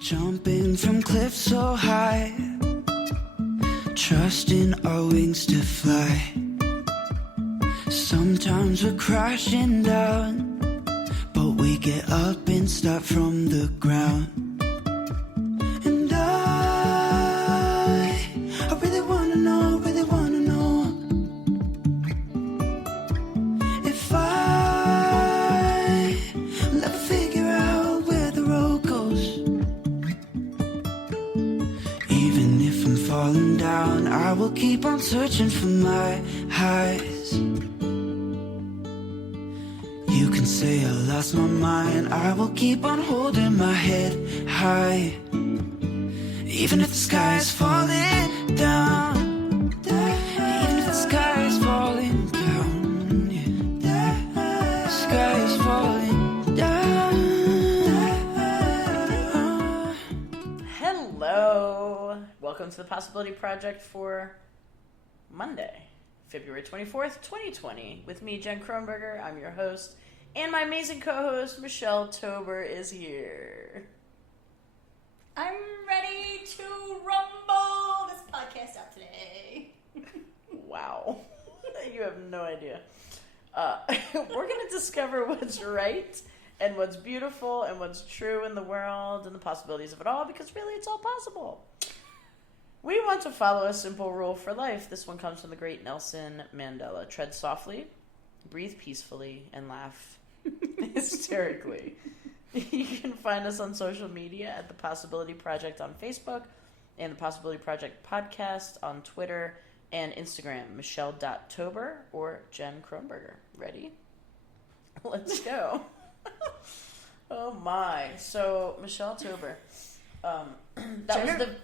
Jumping from cliffs so high, trusting our wings to fly. Sometimes we're crashing down, but we get up and start from the ground. And I really wanna know if I'll ever figure out where the road goes. Even if I'm falling down, I will keep on searching for my highs. You can say I lost my mind, I will keep on holding my head high. Even if the sky is falling down, even if the sky is falling down, yeah. The sky is falling down. Hello. Welcome to the Possibility Project for Monday, February 24th, 2020. With me, Jen Kronberger. I'm your host. And my amazing co-host, Michelle Tober, is here. I'm ready to rumble this podcast out today. Wow. You have no idea. We're going to discover what's right and what's beautiful and what's true in the world and the possibilities of it all, because really it's all possible. We want to follow a simple rule for life. This one comes from the great Nelson Mandela. Tread softly, breathe peacefully, and laugh hysterically. You can find us on social media at The Possibility Project on Facebook and The Possibility Project Podcast on Twitter and Instagram, Michelle.Tober or Jen Kronberger. Ready? Let's go. Oh my. So, Michelle Tober.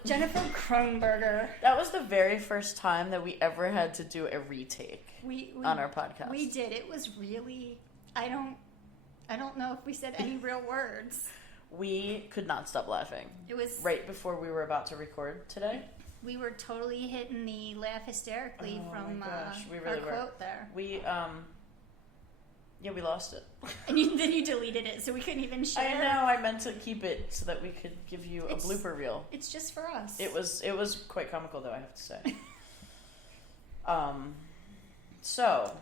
Jennifer Kronberger. That was the very first time that we ever had to do a retake on our podcast. We did. It was really, I don't know if we said any real words. We could not stop laughing. It was right before we were about to record today. We were totally hitting the laugh hysterically from we really our were. quote there. We lost it. And then you deleted it, so we couldn't even share. I know. I meant to keep it so that we could give you a blooper reel. It's just for us. It was quite comical, though, I have to say. So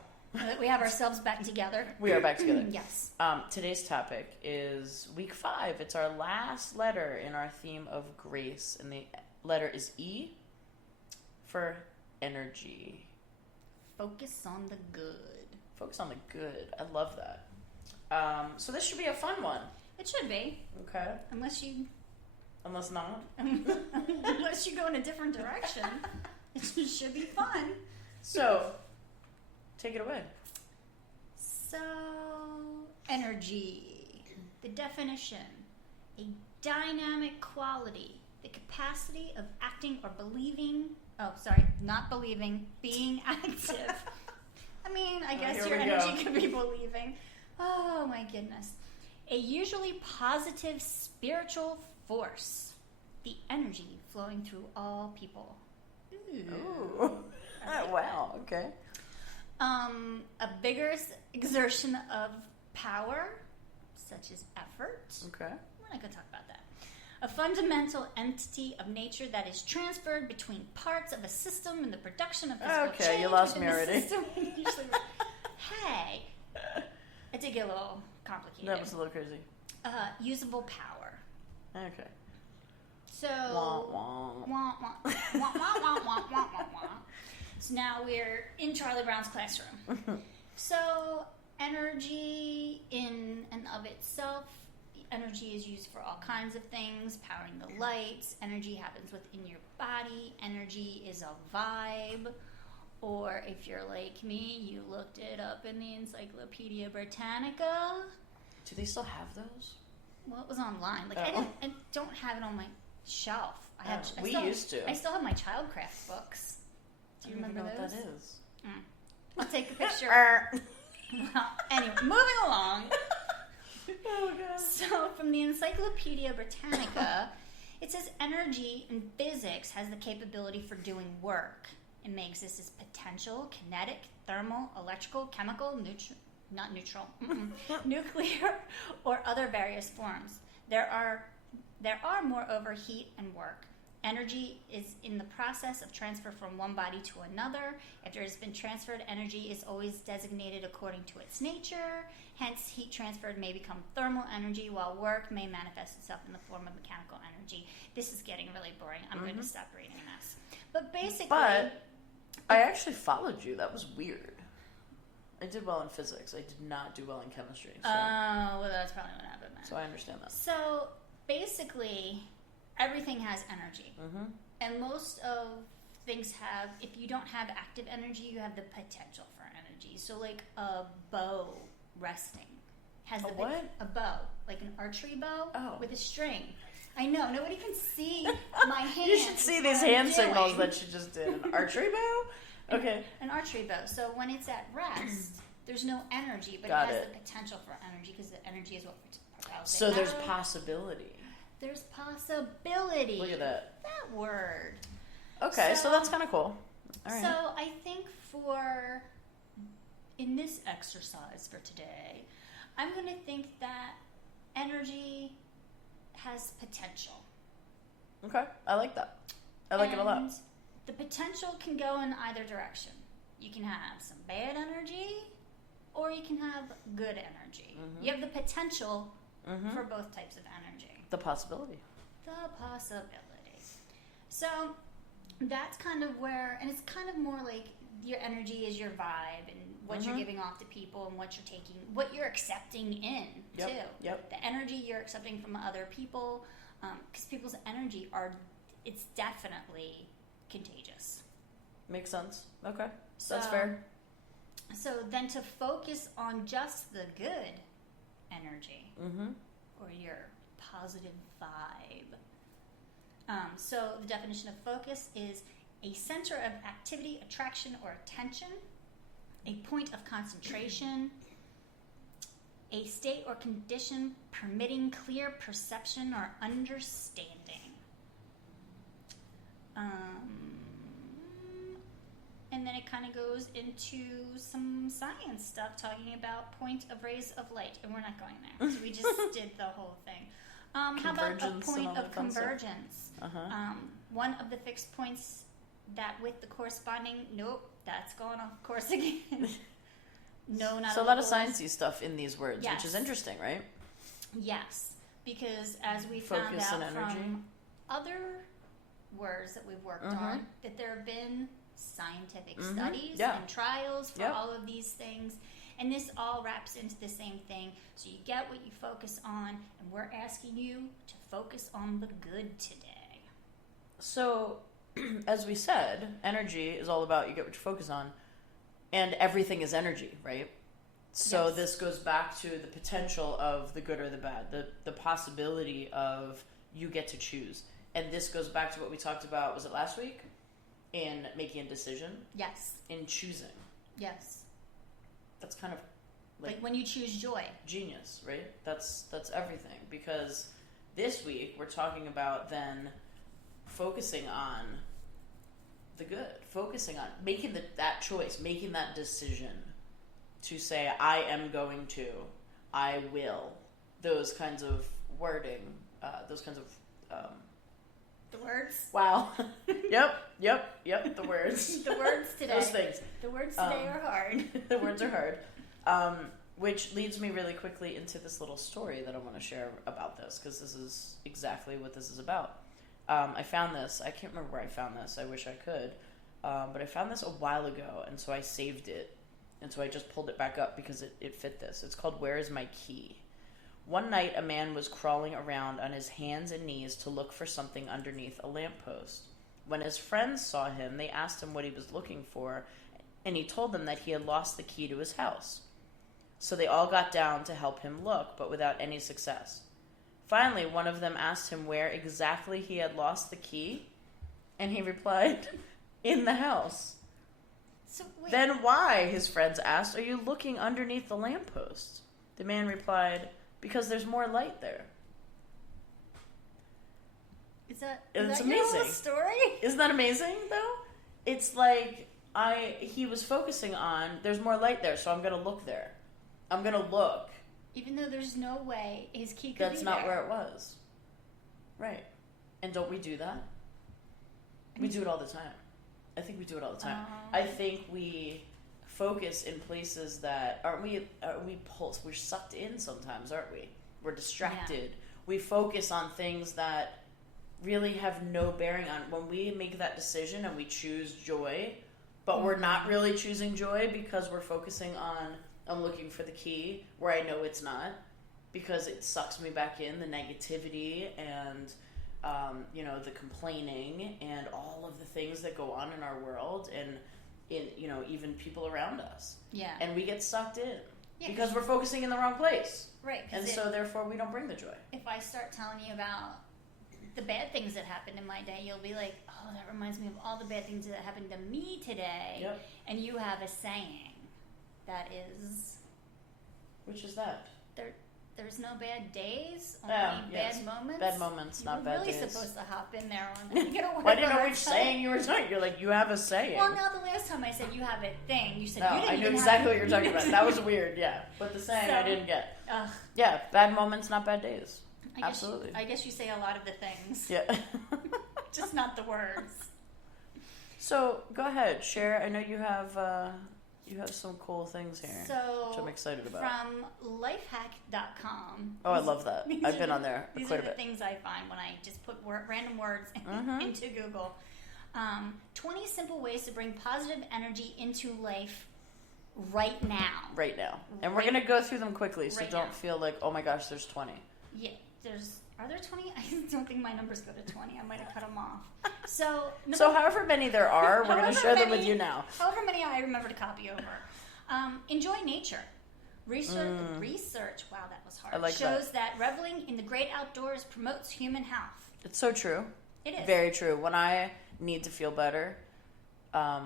we have ourselves back together. We are back together. Yes. Today's topic is week 5. It's our last letter in our theme of grace, and the letter is E for energy. Focus on the good. Focus on the good. I love that. So this should be a fun one. It should be. Okay. Unless not. Unless you go in a different direction. It should be fun. So, take it away. So, energy. The definition. A dynamic quality. The capacity of acting or believing. Oh, sorry. Not believing. Being active. I mean, I guess your energy could be believing. Oh, my goodness. A usually positive spiritual force. The energy flowing through all people. Ooh. Like wow, okay. A vigorous exertion of power, such as effort. Okay. We're not going to talk about that. A fundamental entity of nature that is transferred between parts of a system in the production of physical change. Okay, you lost me already. Hey, it did get a little complicated. That was a little crazy. Usable power. Okay. So, wah, wah. So now we're in Charlie Brown's classroom. So energy in and of itself, energy is used for all kinds of things, powering the lights. Energy happens within your body. Energy is a vibe. Or if you're like me, you looked it up in the Encyclopedia Britannica. Do they still have those? Well, it was online. Like I don't have it on my shelf. Used to. I still have my childcraft books. Do you remember what those? that is. I'll take a picture. Well, anyway, moving along. Oh, God. So, from the Encyclopedia Britannica, it says energy in physics has the capability for doing work. It may exist as potential, kinetic, thermal, electrical, chemical, nuclear, or other various forms. There are there are moreover heat and work. Energy is in the process of transfer from one body to another. If there has been transferred, energy is always designated according to its nature. Hence, heat transferred may become thermal energy, while work may manifest itself in the form of mechanical energy. This is getting really boring. I'm going to stop reading this. But basically... But I actually followed you. That was weird. I did well in physics. I did not do well in chemistry. So, well, that's probably what happened then. so I understand that. So, basically, everything has energy. And most of things have, if you don't have active energy, you have the potential for energy. So, like a bow resting has A what? A bow, like an archery bow with a string. I know, nobody can see my hand. You should see these hand signals that she just did. An archery bow? Okay. An archery bow. So when it's at rest, there's no energy, but Got it has it. the potential for energy because the energy is what propels it. So there's out. possibility. There's possibility. Look at that. That word. Okay, so that's kind of cool. All right. So I think in this exercise for today, I'm going to think that energy has potential. Okay, I like that. I like it a lot. And the potential can go in either direction. You can have some bad energy, or you can have good energy. You have the potential for both types of energy. The possibility. The possibility. So that's kind of where, and it's kind of more like your energy is your vibe and what you're giving off to people and what you're taking, what you're accepting in too. Yep. The energy you're accepting from other people, because people's energy it's definitely contagious. Makes sense. Okay, So, that's fair. So then to focus on just the good energy or your positive vibe. So the definition of focus is a center of activity, attraction, or attention, a point of concentration, a state or condition permitting clear perception or understanding. And then it kind of goes into some science stuff talking about point of rays of light. And we're not going there. So we just did the whole thing. How about a Convergence and point all of that fun stuff. convergence? One of the fixed points that with the corresponding, nope, that's going off course again. No, not So a lot of sciencey stuff in these words, Yes. which is interesting, right? Yes, because as we Focus found out and energy. from other words that we've worked on, that there have been scientific studies and trials for all of these things, and this all wraps into the same thing. So you get what you focus on, and we're asking you to focus on the good today. So, as we said, energy is all about you get what you focus on, and everything is energy, right? So Yes. this goes back to the potential of the good or the bad, the possibility of you get to choose. And this goes back to what we talked about, was it last week? In making a decision, Yes, in choosing. yes. That's kind of Like when you choose joy. genius, right? That's everything. Because this week we're talking about then focusing on the good, focusing on making that choice, making that decision to say I am going to, I will, those kinds of wording, those kinds of The words. wow. yep, the words. The words today. Those things. The words today are hard. The words are hard. Which leads me really quickly into this little story that I want to share about this, because this is exactly what this is about. I found this. I can't remember where I found this. I wish I could. But I found this a while ago, and so I saved it. And so I just pulled it back up because it fit this. It's called Where is My Key? One night, a man was crawling around on his hands and knees to look for something underneath a lamppost. When his friends saw him, they asked him what he was looking for, and he told them that he had lost the key to his house. So they all got down to help him look, but without any success. Finally, one of them asked him where exactly he had lost the key, and he replied, in the house. So wait. Then why, his friends asked, are you looking underneath the lamppost? The man replied, because there's more light there. Is that It's your whole amazing. story? Isn't that amazing, though? It's like, he was focusing on, there's more light there, so I'm going to look there. I'm going to look. Even though there's no way his key could That's be not there. where it was. Right. And don't we do that? We do it all the time. I think we do it all the time. I think we focus in places that we're sucked in sometimes, aren't we? We're distracted. Yeah. We focus on things that really have no bearing on when we make that decision and we choose joy, but we're not really choosing joy because we're focusing on I'm looking for the key where I know it's not, because it sucks me back in, the negativity and the complaining and all of the things that go on in our world and in even people around us. Yeah. And we get sucked in because we're focusing in the wrong place. Right. And so therefore we don't bring the joy. If I start telling you about the bad things that happened in my day, you'll be like, oh, that reminds me of all the bad things that happened to me today. Yep. And you have a saying that is... Which is that? There's no bad days, only bad moments. Bad moments, not bad days. You're really supposed to hop in there on that. Well, I didn't know which saying you were saying. You're like, you have a saying. Well, no, the last time I said you have a thing, you said no, you didn't I knew exactly what you're talking about. That was weird, yeah. But the saying I didn't get. Yeah, bad moments, not bad days. Absolutely. I guess you say a lot of the things. Yeah. Just not the words. So, go ahead, share. I know you have some cool things here, which I'm excited about. From lifehack.com. Oh, I love that. I've been on there these quite are a bit. The things I find when I just put random words into Google. 20 simple ways to bring positive energy into life right now. Right now. And we're going to go through them quickly, so don't feel like, oh my gosh, there's 20. Yeah. Are there 20? I don't think my numbers go to 20. I might have cut them off. So however many there are, we're going to share them with you now. However many I remember to copy over. Enjoy nature. Research, wow, that was hard. I like shows that reveling in the great outdoors promotes human health. It's so true. It is. Very true. When I need to feel better, I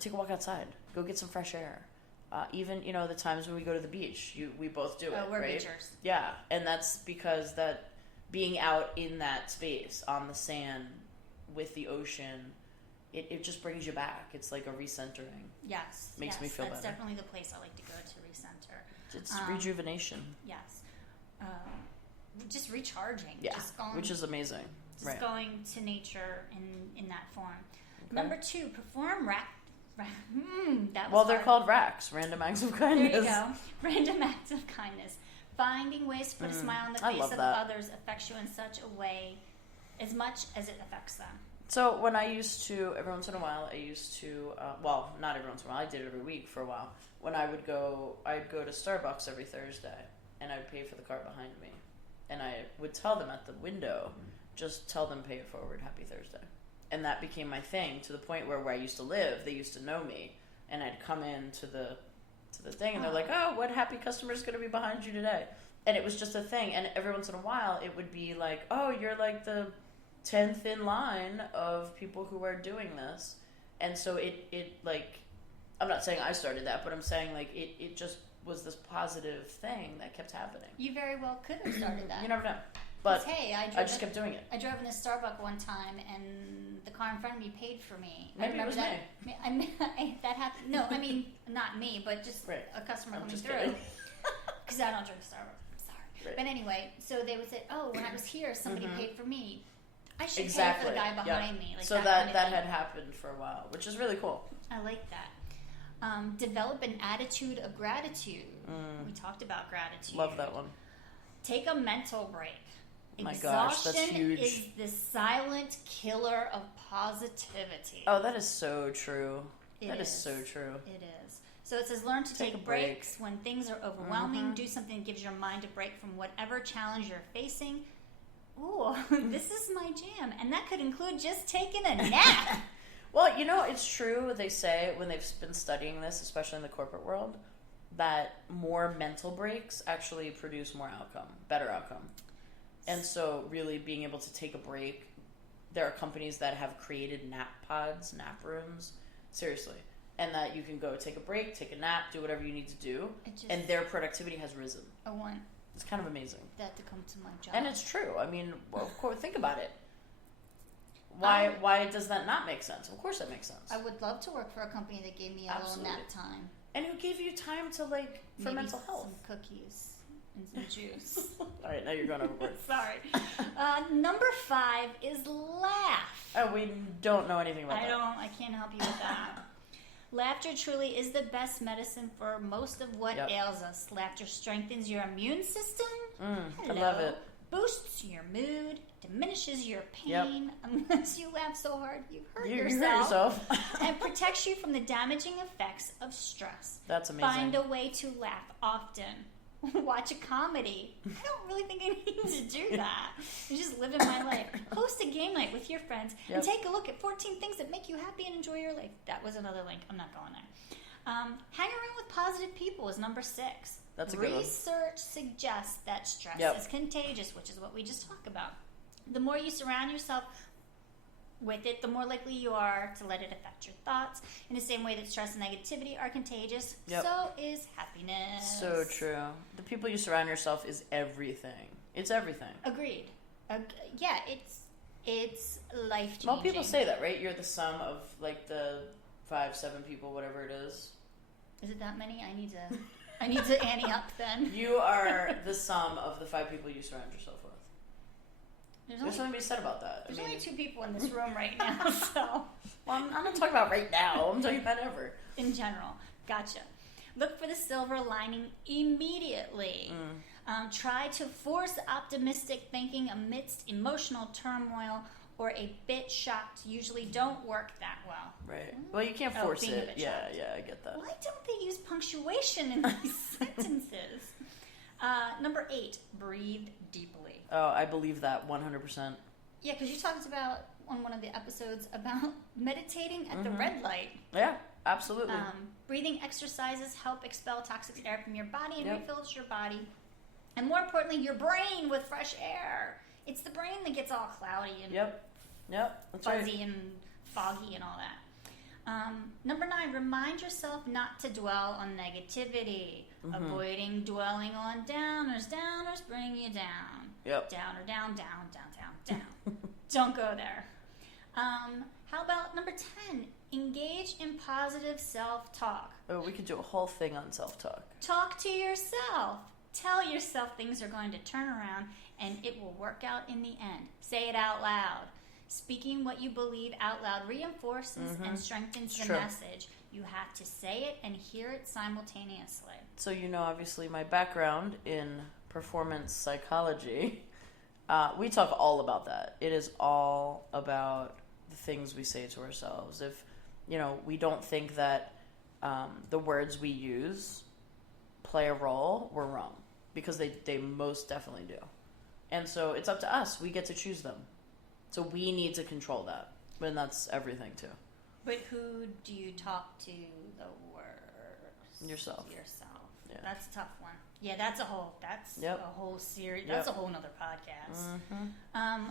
take a walk outside. Go get some fresh air. Even, the times when we go to the beach, we both do it, we're right? beachers. Yeah, and that's because that being out in that space, on the sand, with the ocean, it just brings you back. It's like a recentering. Yes. Makes me feel better. That's definitely the place I like to go to recenter. It's rejuvenation. Yes. Just recharging. Yeah, just going, which is amazing. Just going to nature in that form. Okay. Number 2, perform that was they're hard. called RACs, random acts of kindness. There you go. Random acts of kindness. Finding ways to put a smile on the face of others affects you in such a way as much as it affects them. So when I used to, every once in a while, not every once in a while, I did it every week for a while. When I'd go to Starbucks every Thursday, and I'd pay for the cart behind me. And I would tell them at the window, just tell them pay it forward, happy Thursday. And that became my thing, to the point where I used to live, they used to know me. And I'd come in to the thing, and they're like, oh, what happy customer is going to be behind you today? And it was just a thing. And every once in a while, it would be like, oh, you're like the 10th in line of people who are doing this. And so it like, I'm not saying I started that, but I'm saying like it just was this positive thing that kept happening. You very well could have started that. You never know. But hey, I just kept doing it. I drove in a Starbucks one time, and the car in front of me paid for me. Maybe it was that, me. That happened. No, I mean, not me, but just a customer coming through. Because I don't drink Starbucks. I'm sorry. Right. But anyway, so they would say, oh, when I was here, somebody paid for me. I should pay for the guy behind me. Like so that had happened for a while, which is really cool. I like that. Develop an attitude of gratitude. We talked about gratitude. Love that one. Take a mental break. My gosh, that's huge. Exhaustion is the silent killer of positivity. Oh, that is so true. That is so true. It is. So it says learn to take breaks when things are overwhelming. Do something that gives your mind a break from whatever challenge you're facing. Ooh, this is my jam. And that could include just taking a nap. Well, it's true. They say when they've been studying this, especially in the corporate world, that more mental breaks actually produce more outcome, better outcome. And so really being able to take a break, there are companies that have created nap pods, nap rooms, seriously. And that you can go take a break, take a nap, do whatever you need to do, and their productivity has risen. I want It's kind of amazing. that to come to my job. And it's true. I mean, of course, think about it. Why does that not make sense? Of course that makes sense. I would love to work for a company that gave me a little nap time. And who gave you time to for Maybe mental health? Some cookies. and some juice. All right, now you're going overboard. Sorry. Number 5 is laugh. Oh, we don't know anything about that. I can't help you with that. Laughter truly is the best medicine for most of what ails us. Laughter strengthens your immune system. I love it. Boosts your mood, diminishes your pain, unless you laugh so hard you hurt You hurt yourself, yourself. and protects you from the damaging effects of stress. That's amazing. Find a way to laugh often. Watch a comedy. I don't really think I need to do that. I'm just living my life. Host a game night with your friends and take a look at 14 things that make you happy and enjoy your life. That was another link. I'm not going there. Hang around with positive people is number 6. That's a good one. Research suggests that stress is contagious, which is what we just talked about. The more you surround yourself with it, the more likely you are to let it affect your thoughts. In the same way that stress and negativity are contagious, so is happiness. So true. The people you surround yourself is everything. It's everything. Agreed. Yeah, it's life-changing. Well, people say that, right? You're the sum of, like, the 5, 7 people, whatever it is. Is it that many? I need to ante up then. You are the sum of the 5 people you surround yourself with. There's something to be said about that. There's only 2 people in this room right now, so... Well, I'm not talking about right now. I'm talking about ever. In general. Gotcha. Look for the silver lining immediately. Try to force optimistic thinking amidst emotional turmoil or a bit shocked usually don't work that well. Right. Well, you can't force being a it. bit Yeah, shocked. yeah, I get that. Why don't they use punctuation in these sentences? Number 8, breathe deeply. Oh, I believe that 100%. Yeah, because you talked about on one of the episodes about meditating at the red light. Yeah, absolutely. Breathing exercises help expel toxic air from your body and refills your body. And more importantly, your brain with fresh air. It's the brain that gets all cloudy and that's fuzzy right. and foggy and all that. Number 9, remind yourself not to dwell on negativity. Avoiding dwelling on downers. Downers bring you down. Downer, down, down, down, down, down. Don't go there. How about number 10? Engage in positive self-talk. Oh, we could do a whole thing on self-talk. Talk to yourself. Tell yourself things are going to turn around and it will work out in the end. Say it out loud. Speaking what you believe out loud reinforces and strengthens the message. You have to say it and hear it simultaneously. So, obviously my background in performance psychology, we talk all about that. It is all about the things we say to ourselves. If, we don't think that the words we use play a role, we're wrong. Because they most definitely do. And so it's up to us. We get to choose them. So we need to control that. And that's everything, too. But who do you talk to the worst? Yourself. Yeah. That's a tough one. Yeah, that's a whole series. That's a whole nother podcast.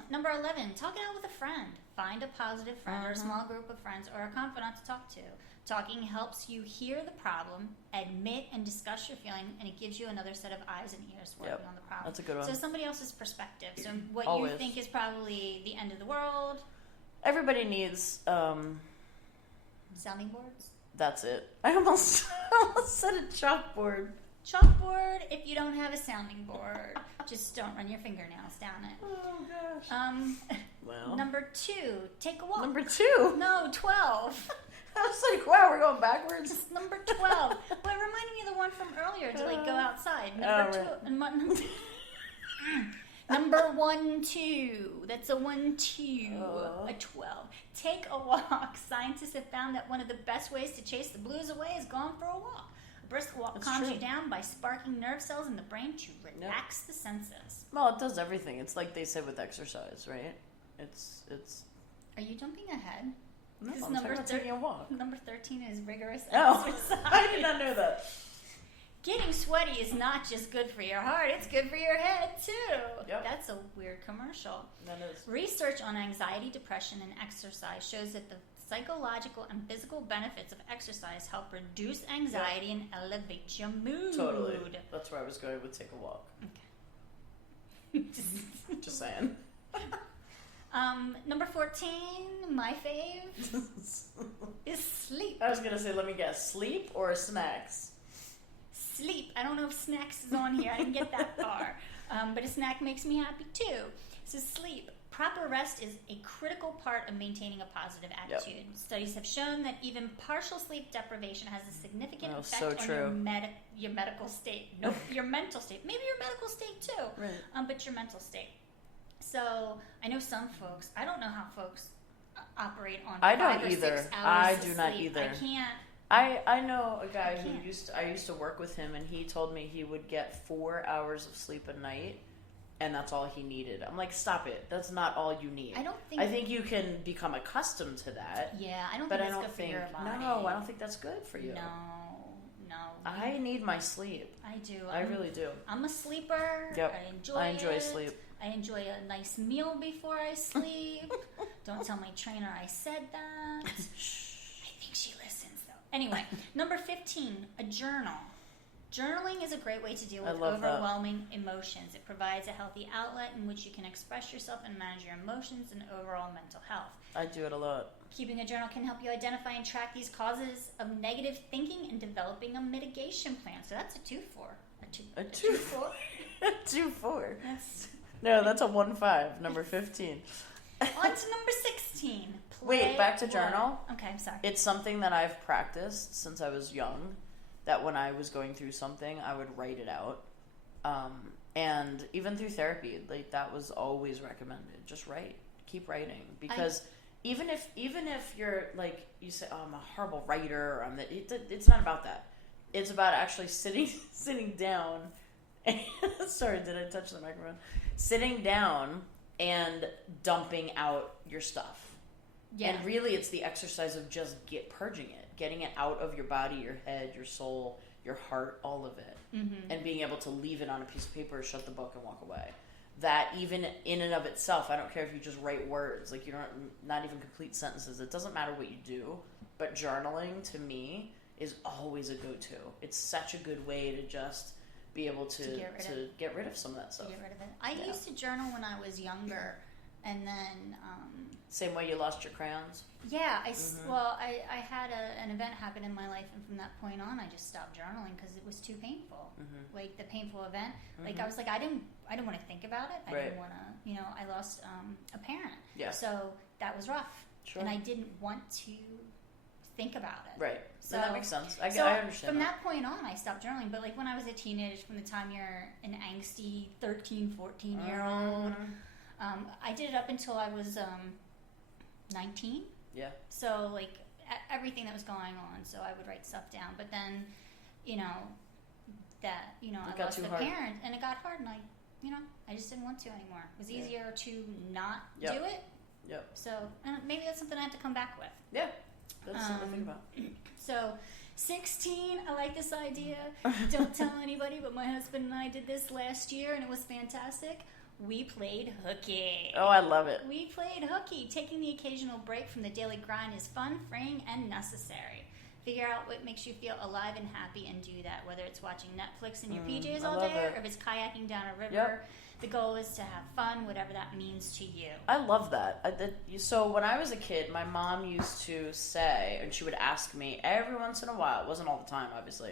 Number 11, talk it out with a friend. Find a positive friend or a small group of friends or a confidant to talk to. Talking helps you hear the problem, admit and discuss your feeling, and it gives you another set of eyes and ears working on the problem. That's a good one. So somebody else's perspective. So what Always. you think is probably the end of the world. Everybody needs... Sounding boards? That's it. I almost said a chalkboard. Chalkboard, if you don't have a sounding board, just don't run your fingernails down it. Oh, gosh. Well. Number 2, take a walk. Number 2? No, 12. I was like, wow, we're going backwards. It's number 12. Well, it reminded me of the one from earlier to go outside. Number 2. Number 1, 2. That's a 1, 2. A 12. Take a walk. Scientists have found that one of the best ways to chase the blues away is going for a walk. A brisk walk calms you down by sparking nerve cells in the brain to relax the senses. Well, it does everything. It's like they said with exercise, right? It's. Are you jumping ahead? No, I'm taking a walk. Number 13 is rigorous Oh, exercise. I did not know that. Getting sweaty is not just good for your heart, it's good for your head too. Yep. That's a weird commercial. That is. Research on anxiety, depression, and exercise shows that the psychological and physical benefits of exercise help reduce anxiety and elevate your mood. Totally. That's where I was going with take a walk. Okay. Just saying. Number 14, my fave, is sleep. I was going to say, let me guess, sleep or snacks? sleep. I don't know if snacks is on here. I didn't get that far. But a snack makes me happy too. So sleep. Proper rest is a critical part of maintaining a positive attitude. Yep. Studies have shown that even partial sleep deprivation has a significant effect on your medical state. No, your mental state. Maybe your medical state too. Right. But your mental state. So I know some folks. I don't know how folks operate on 5 or 6 hours I do of not sleep. either. I can't. I know a guy who I used to work with him, and he told me he would get 4 hours of sleep a night, and that's all he needed. I'm like, stop it. That's not all you need. I think you can become accustomed to that. Yeah, I don't think that's good for your body. No, I don't think that's good for you. No. I need my sleep. I do. I really do. I'm a sleeper. Yep. I enjoy sleep. I enjoy a nice meal before I sleep. Don't tell my trainer I said that. I think she listens though. Anyway, number 15, a journal. Journaling is a great way to deal with overwhelming emotions. It provides a healthy outlet in which you can express yourself and manage your emotions and overall mental health. I do it a lot. Keeping a journal can help you identify and track these causes of negative thinking and developing a mitigation plan. So that's a 2-4. A 2-4? A 2-4. That's a 1-5. Number 15. On to number 16. Wait, back to journal. Okay, I'm sorry. It's something that I've practiced since I was young. That when I was going through something, I would write it out. And even through therapy, like that was always recommended. Just write. Keep writing. Because even if you're like, you say, oh, I'm a horrible writer, or it's not about that. It's about actually sitting down. Sorry, did I touch the microphone? Sitting down and dumping out your stuff. Yeah. And really, it's the exercise of just purging it. Getting it out of your body, your head, your soul, your heart, all of it. Mm-hmm. And being able to leave it on a piece of paper, shut the book, and walk away. That even in and of itself, I don't care if you just write words, like you don't, not even complete sentences. It doesn't matter what you do. But journaling, to me, is always a go-to. It's such a good way to just be able to get rid of some of that stuff. Get rid of it. I used to journal when I was younger. And then... same way you lost your crayons? Yeah. I had an event happen in my life, and from that point on, I just stopped journaling because it was too painful. Mm-hmm. Like, the painful event. Mm-hmm. Like, I was like, I didn't want to think about it. I didn't want to... I lost a parent. Yeah. So, that was rough. Sure. And I didn't want to think about it. Right. So that makes sense. I understand. From that point on, I stopped journaling. But, like, when I was a teenager, from the time you're an angsty 13, 14-year-old... I did it up until I was 19. Yeah. So, like, everything that was going on. So I would write stuff down. But then, I lost a parent, and it got hard, and I just didn't want to anymore. It was easier to not do it. Yep. So maybe that's something I have to come back with. Yeah. That's something to think about. So, 16, I like this idea. Don't tell anybody, but my husband and I did this last year, and it was fantastic. We played hooky. Oh, I love it. We played hooky. Taking the occasional break from the daily grind is fun, freeing, and necessary. Figure out what makes you feel alive and happy and do that. Whether it's watching Netflix in your PJs all day or if it's kayaking down a river. Yep. The goal is to have fun, whatever that means to you. I love that. So when I was a kid, my mom used to say, and she would ask me every once in a while, it wasn't all the time, obviously,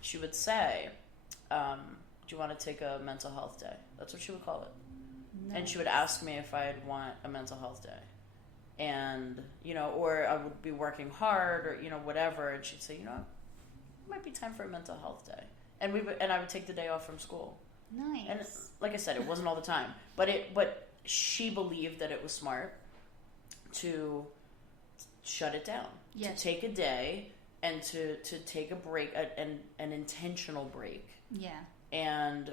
she would say, do you want to take a mental health day? That's what she would call it. Nice. And she would ask me if I'd want a mental health day. And, or I would be working hard or, whatever. And she'd say, it might be time for a mental health day. And I would take the day off from school. Nice. And like I said, it wasn't all the time. But she believed that it was smart to shut it down. Yes. To take a day and to take a break, an intentional break. Yeah. And,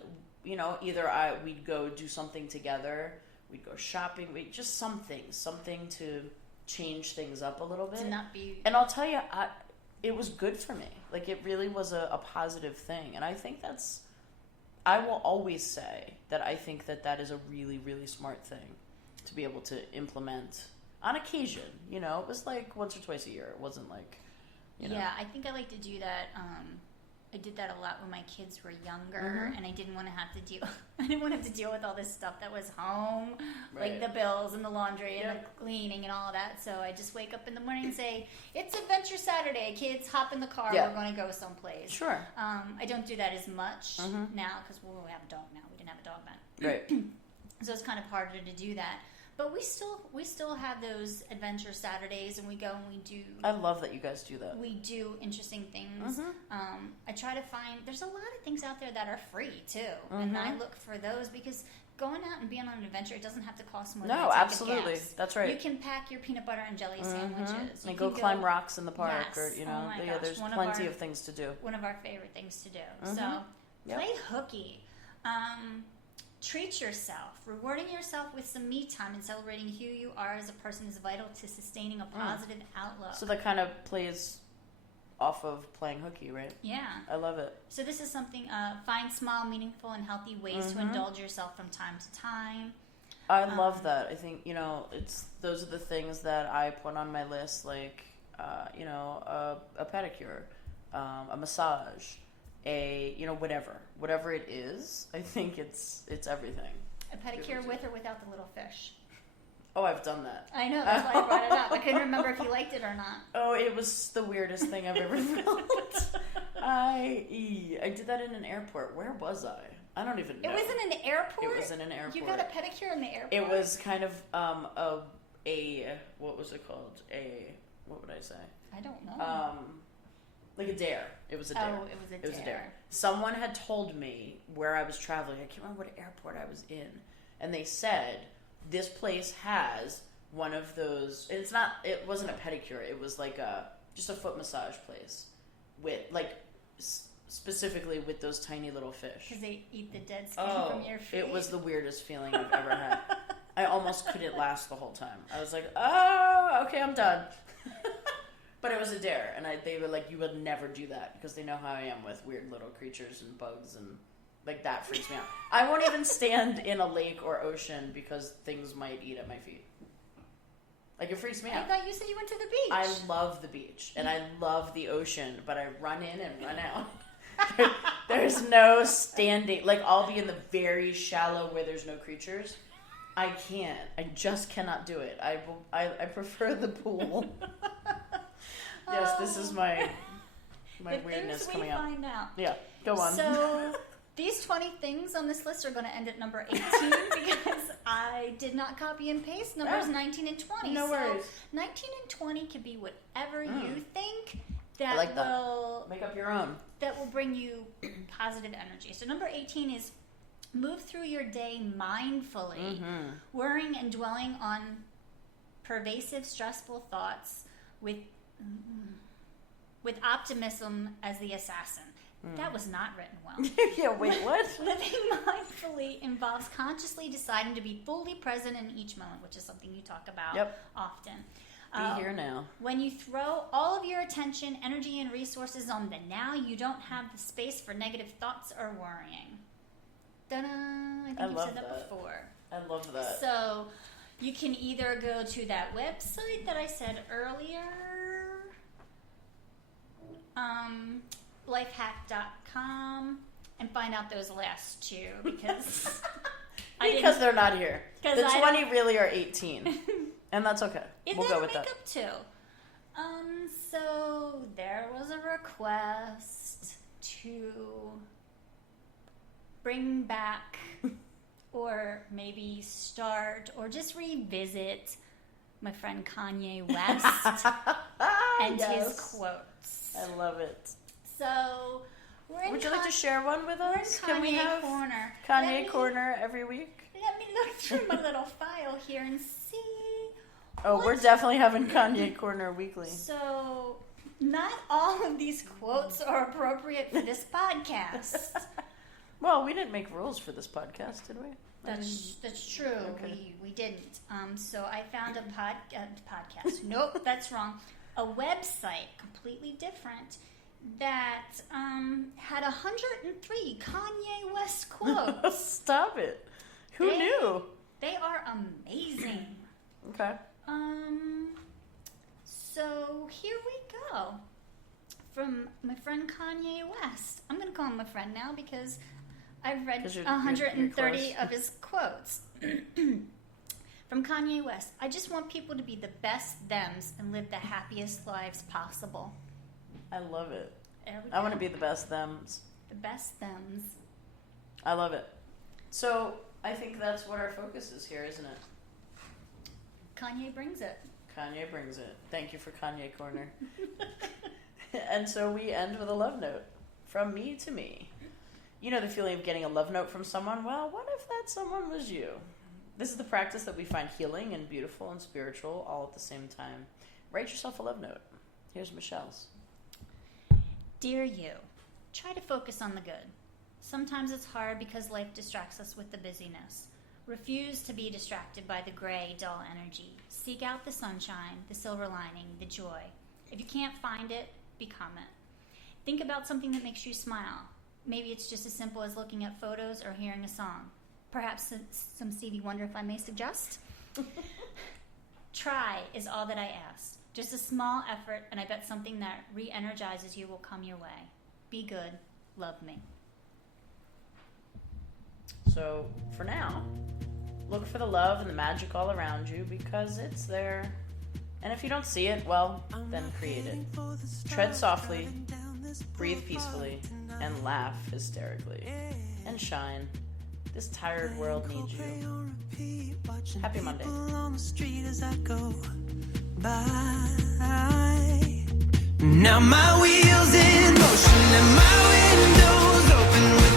either we'd go do something together, we'd go shopping, just something to change things up a little bit. To not be... And I'll tell you, it was good for me. Like, it really was a positive thing. And I think I will always say that I think that is a really, really smart thing to be able to implement on occasion. It was like once or twice a year. It wasn't like, Yeah, I think I like to do that I did that a lot when my kids were younger, and I didn't want to have to deal. I didn't want to have to deal with all this stuff that was home, like the bills and the laundry and the cleaning and all that. So I just wake up in the morning and say, "It's Adventure Saturday, kids. Hop in the car. We're going to go someplace." Sure. I don't do that as much now because we have a dog now. We didn't have a dog then. Right. So it's kind of harder to do that. But we still have those Adventure Saturdays, and we go and we do. I love that you guys do that. We do interesting things. I try to find. There's a lot of things out there that are free too, and I look for those because going out and being on an adventure, it doesn't have to cost more. No, than a tank of absolutely, gas. that's right. You can pack your peanut butter and jelly sandwiches. And go climb rocks in the park, or Oh my gosh, there's plenty of things to do. One of our favorite things to do. So play hooky. Treat yourself. Rewarding yourself with some me time and celebrating who you are as a person is vital to sustaining a positive outlook. So that kind of plays off of playing hooky, right? Yeah. I love it. So this is something, find small, meaningful, and healthy ways to indulge yourself from time to time. I love that. I think, those are the things that I put on my list, like, a pedicure, a massage, whatever it is. I think it's everything. A pedicure with or without the little fish? Oh, I've done that. I know, that's why I brought it up. I couldn't remember if you liked it or not. Oh, it was the weirdest thing I've ever felt. I did that in an airport. Where was I? I don't even know. It was in an airport? It was in an airport. You got a pedicure in the airport? It was kind of what was it called? What would I say? I don't know. Like a dare. It was a dare. Oh, it was a dare. Someone had told me where I was traveling. I can't remember what airport I was in. And they said, this place has one of those. It wasn't a pedicure. It was like just a foot massage place with specifically with those tiny little fish. Because they eat the dead skin from your feet. It was the weirdest feeling I've ever had. I almost couldn't last the whole time. I was like, oh, okay, I'm done. But it was a dare, and they were like, you would never do that, because they know how I am with weird little creatures and bugs, and that freaks me out. I won't even stand in a lake or ocean because things might eat at my feet. It freaks me out. I thought you said you went to the beach. I love the beach, and I love the ocean, but I run in and run out. There's no standing. I'll be in the very shallow where there's no creatures. I can't. I just cannot do it. I prefer the pool. Yes, this is my weirdness coming out. Find out. Yeah, go on. So these 20 things on this list are going to end at number 18 because I did not copy and paste numbers 19 and 20. No worries. 19 and 20 could be whatever you think that that. will Make up your own. That will bring you positive energy. So number 18 is move through your day mindfully, worrying and dwelling on pervasive, stressful thoughts with optimism as the assassin. That was not written well. Yeah, wait, what? Living mindfully involves consciously deciding to be fully present in each moment, which is something you talk about often. Be here now. When you throw all of your attention, energy, and resources on the now, you don't have the space for negative thoughts or worrying. Ta-da! I think you've said that before. I love that. So you can either go to that website that I said earlier, lifehack.com, and find out those last two because because they're not here. The 20 really are 18, and that's okay. We'll go with that. Up to. So there was a request to bring back or maybe start or just revisit my friend Kanye West and his quotes. I love it. So we're in Would you like to share one with us? Can we have Corner Kanye Corner every week? Let me look through my little file here and see. Oh, we're definitely having Kanye Corner weekly. So not all of these quotes are appropriate for this podcast. Well, we didn't make rules for this podcast, did we? That's true. Okay. We didn't. So I found a podcast. Nope, that's wrong. A website, completely different, that had 103 Kanye West quotes. Stop it. Who knew? They are amazing. Okay. So here we go. from my friend Kanye West. I'm going to call him my friend now because I've read 'Cause you're 130 close. of his quotes. From Kanye West, I just want people to be the best thems and live the happiest lives possible. I love it. There we I want go. to be the best thems. The best thems. I love it. So I think that's what our focus is here, isn't it? Kanye brings it. Kanye brings it. Thank you for Kanye Corner. And so we end with a love note from me to me. You know the feeling of getting a love note from someone? Well, what if that someone was you? This is the practice that we find healing and beautiful and spiritual all at the same time. Write yourself a love note. Here's Michelle's. Dear you, try to focus on the good. Sometimes it's hard because life distracts us with the busyness. Refuse to be distracted by the gray, dull energy. Seek out the sunshine, the silver lining, the joy. If you can't find it, become it. Think about something that makes you smile. Maybe it's just as simple as looking at photos or hearing a song. Perhaps some Stevie Wonder, if I may suggest. Try is all that I ask. Just a small effort, and I bet something that re-energizes you will come your way. Be good. Love me. So, for now, look for the love and the magic all around you because it's there. And if you don't see it, well, then create it. Tread softly, breathe peacefully, and laugh hysterically. And shine. This tired world needs you. Happy Monday. On the street as I go by. Now my wheels in motion and my windows open with